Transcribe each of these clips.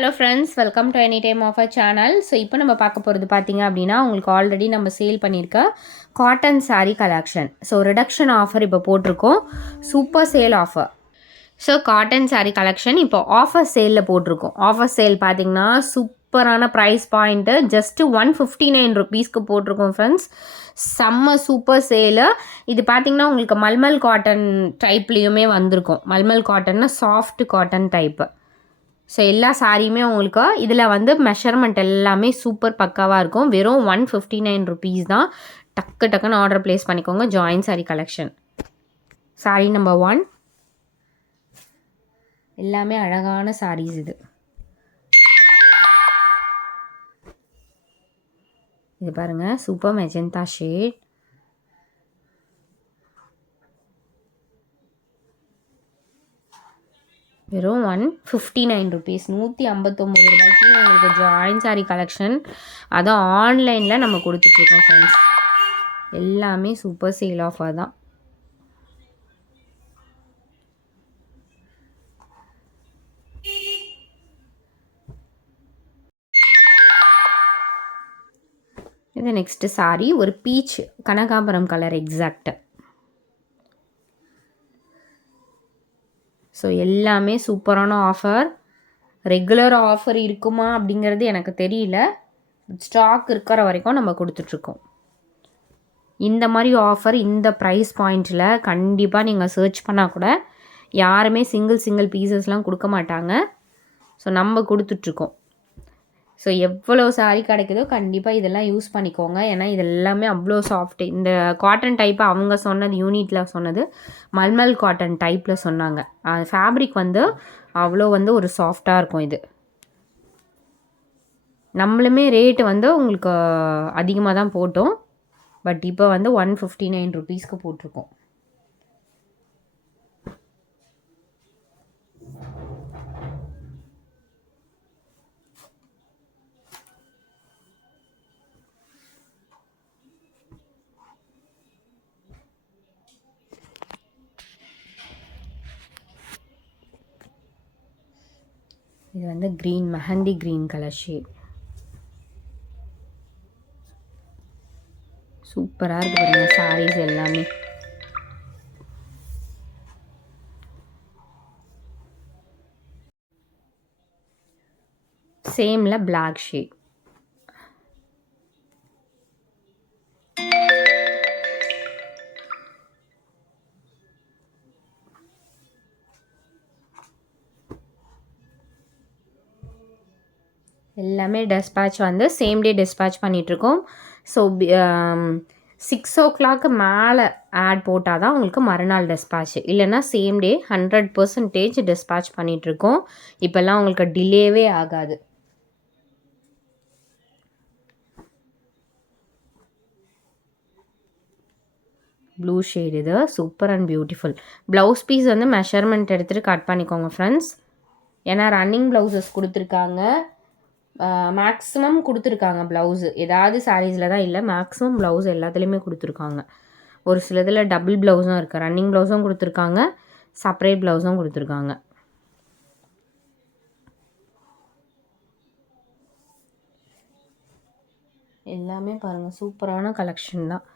Hello friends, welcome to any time offer channel. So இப்போ நம்ம பார்க்க போகிறது பார்த்தீங்க அப்படின்னா, உங்களுக்கு ஆல்ரெடி நம்ம சேல் பண்ணியிருக்க cotton sari collection. So reduction offer இப்போ போட்டிருக்கோம், super sale offer. So cotton sari collection இப்போ ஆஃபர் சேலில் போட்டிருக்கோம். ஆஃபர் சேல் பார்த்தீங்கன்னா சூப்பரான ப்ரைஸ் பாயிண்ட்டு, ஜஸ்ட்டு 159 ருபீஸ்க்கு போட்டிருக்கோம் ஃப்ரெண்ட்ஸ். செம்ம சூப்பர் சேலு. இது பார்த்தீங்கன்னா உங்களுக்கு மல்மல் காட்டன் டைப்லேயுமே வந்திருக்கும். மல்மல் காட்டன்னா சாஃப்ட் காட்டன் டைப்பு. ஸோ எல்லா சாரியுமே உங்களுக்கு இதில் வந்து மெஷர்மெண்ட் எல்லாமே சூப்பர் பக்காவாக இருக்கும். வெறும் 159 ருபீஸ் தான். டக்குன்னு ஆர்டர் ப்ளேஸ் பண்ணிக்கோங்க. Join sari collection. Sari number 1. எல்லாமே அழகான சாரீஸ் இது. இது பாருங்கள், சூப்பர் மெஜந்தா ஷேட். வெறும் 159 ருபீஸ், 159 ரூபாய்க்கு உங்களுக்கு ஜாயின் சாரீ கலெக்ஷன். அதுவும் ஆன்லைனில் நம்ம கொடுத்துட்ருக்கோம் ஃப்ரெண்ட்ஸ். எல்லாமே சூப்பர் சேல் ஆஃபர் தான். இது நெக்ஸ்ட்டு சாரீ ஒரு பீச் கனகாம்பரம் கலர் எக்ஸாக்ட். ஸோ எல்லாமே சூப்பரான ஆஃபர். ரெகுலர் ஆஃபர் இருக்குமா அப்படிங்கிறது எனக்கு தெரியல. ஸ்டாக் இருக்கிற வரைக்கும் நம்ம கொடுத்துட்ருக்கோம். இந்த மாதிரி ஆஃபர் இந்த ப்ரைஸ் பாயிண்ட்டில் கண்டிப்பாக நீங்கள் சர்ச் பண்ணால் கூட யாருமே சிங்கிள் பீசஸ்லாம் கொடுக்க மாட்டாங்க. ஸோ நம்ம கொடுத்துட்ருக்கோம். ஸோ எவ்வளோ சாரீ கிடைக்குதோ கண்டிப்பாக இதெல்லாம் யூஸ் பண்ணிக்கோங்க. ஏன்னா இது எல்லாமே அவ்வளோ சாஃப்ட். இந்த காட்டன் டைப்பை அவங்க சொன்னது யூனிட்டில் சொன்னது மல்மல் காட்டன் டைப்பில் சொன்னாங்க. ஃபேப்ரிக் வந்து அவ்வளோ வந்து ஒரு சாஃப்டாக இருக்கும். இது நம்மளுமே ரேட்டு வந்து உங்களுக்கு அதிகமாக தான் போட்டோம். பட் இப்போ வந்து 159 ருபீஸ்க்கு போட்டிருக்கோம். இது வந்து green, mehndi green colour shade. சூப்பராக இருக்குது பாருங்கள் சாரீஸ் எல்லாமே. சேமில் பிளாக் ஷேட். எல்லாமே டிஸ்பேட்ச் வந்து சேம் டே டிஸ்பேட்ச் பண்ணிகிட்ருக்கோம். ஸோ 6 o'clock மேலே ஆட் போட்டால் தான் உங்களுக்கு மறுநாள் டிஸ்பேட்ச், இல்லைன்னா சேம் டே 100% டிஸ்பேட்ச் பண்ணிகிட்ருக்கோம். இப்போல்லாம் உங்களுக்கு டிலேவே ஆகாது. ப்ளூ ஷேட் இது super and beautiful. Blouse piece வந்து மெஷர்மெண்ட் எடுத்துகிட்டு கட் பண்ணிக்கோங்க ஃப்ரெண்ட்ஸ். ஏன்னா ரன்னிங் ப்ளவுசஸ் கொடுத்துருக்காங்க, மேக்ஸிமம் கொடுத்துருக்காங்க ப்ளவுஸு. ஏதாவது சாரீஸில் தான் இல்லை, மேக்ஸிமம் ப்ளவுஸ் எல்லாத்துலேயுமே கொடுத்துருக்காங்க. ஒரு சிலதில் டபுள் ப்ளவுஸும் இருக்குது. ரன்னிங் ப்ளவுஸும் கொடுத்துருக்காங்க, செப்பரேட் ப்ளவுஸும் கொடுத்துருக்காங்க. எல்லாமே பாருங்கள் சூப்பரான கலெக்ஷன் தான்.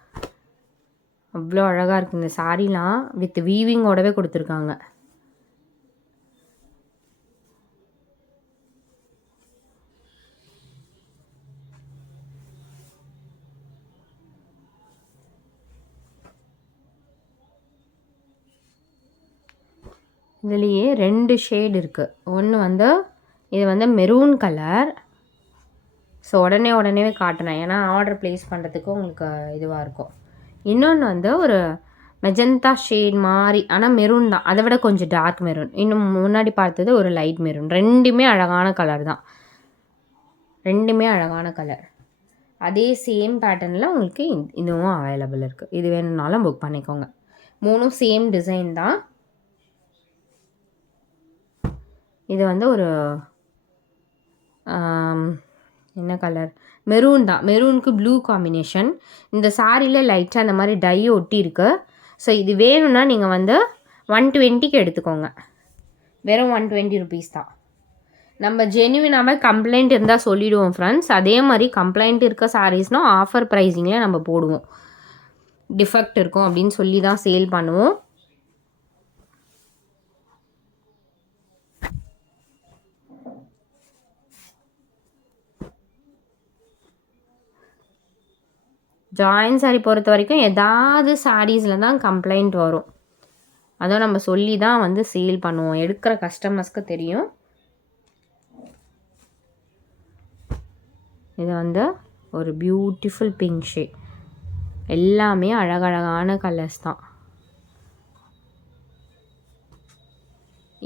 அவ்வளோ அழகாக இருக்குது இந்த சாரீலாம். வித் வீவிங்கோடவே கொடுத்துருக்காங்க. இதுலேயே 2 ஷேட் இருக்குது. ஒன்று வந்து இது வந்து மெரூன் கலர். ஸோ உடனே காட்டினேன், ஏன்னா ஆர்டர் ப்ளேஸ் பண்ணுறதுக்கு உங்களுக்கு இதுவாக இருக்கும். இன்னொன்று வந்து ஒரு மெஜந்தா ஷேட் மாதிரி, ஆனால் மெரூன் தான், அதை விட கொஞ்சம் டார்க் மெரூன். இன்னும் முன்னாடி பார்த்தது ஒரு லைட் மெரூன். ரெண்டுமே அழகான கலர் தான், ரெண்டுமே அழகான கலர். அதே சேம் பேட்டர்னில் உங்களுக்கு இதுவும் அவைலபிள் இருக்குது. இது வேணும்னாலும் புக் பண்ணிக்கோங்க. 3 சேம் டிசைன் தான். இது வந்து ஒரு என்ன கலர், மெரூன் தான். மெரூனுக்கு ப்ளூ காம்பினேஷன். இந்த சாரியில் லைட்டாக அந்த மாதிரி டை ஒட்டி இருக்கு. ஸோ இது வேணும்னா நீங்கள் வந்து 120க்கு எடுத்துக்கோங்க. வெறும் 120 ருபீஸ் தான். நம்ம ஜென்யூனாகவே கம்ப்ளைண்ட் இருந்தால் சொல்லிவிடுவோம் ஃப்ரெண்ட்ஸ். அதே மாதிரி கம்ப்ளைண்ட் இருக்க சாரீஸ்னால் ஆஃபர் ப்ரைஸிங்கில் நம்ம போடுவோம். டிஃபெக்ட் இருக்கும் அப்படின்னு சொல்லி தான் சேல் பண்ணுவோம். ஜாயின் சாரீ பொறுத்த வரைக்கும் ஏதாவது சாரீஸில் தான் கம்ப்ளைண்ட் வரும். அதை நம்ம சொல்லி தான் வந்து சேல் பண்ணுவோம். எடுக்கிற கஸ்டமர்ஸ்க்கு தெரியும். இது வந்து ஒரு பியூட்டிஃபுல் பிங்க் ஷேட். எல்லாமே அழகழகான கலர்ஸ் தான்.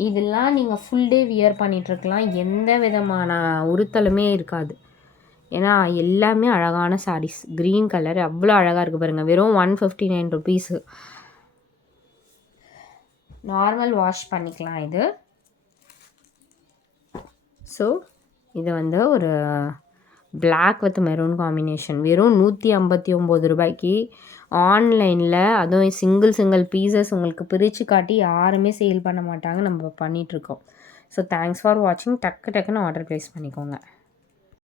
இதெல்லாம் நீங்கள் ஃபுல் டே வியர் பண்ணிகிட்ருக்கலாம். எந்த விதமான உறுத்தலுமே இருக்காது. ஏன்னா எல்லாமே அழகான சாரீஸ். க்ரீன் கலர் அவ்வளோ அழகாக இருக்குது பாருங்கள். வெறும் 159 ருபீஸு. நார்மல் வாஷ் பண்ணிக்கலாம் இது. ஸோ இது வந்து ஒரு பிளாக் வித் மெரூன் காம்பினேஷன். வெறும் 159 ரூபாய்க்கு ஆன்லைனில், அதுவும் சிங்கிள் பீசஸ் உங்களுக்கு பிரித்து காட்டி யாருமே சேல் பண்ண மாட்டாங்க. நம்ம பண்ணிகிட்ருக்கோம். ஸோ தேங்க்ஸ் ஃபார் வாட்சிங். டக்குன்னு ஆர்டர் ப்ளேஸ் பண்ணிக்கோங்க.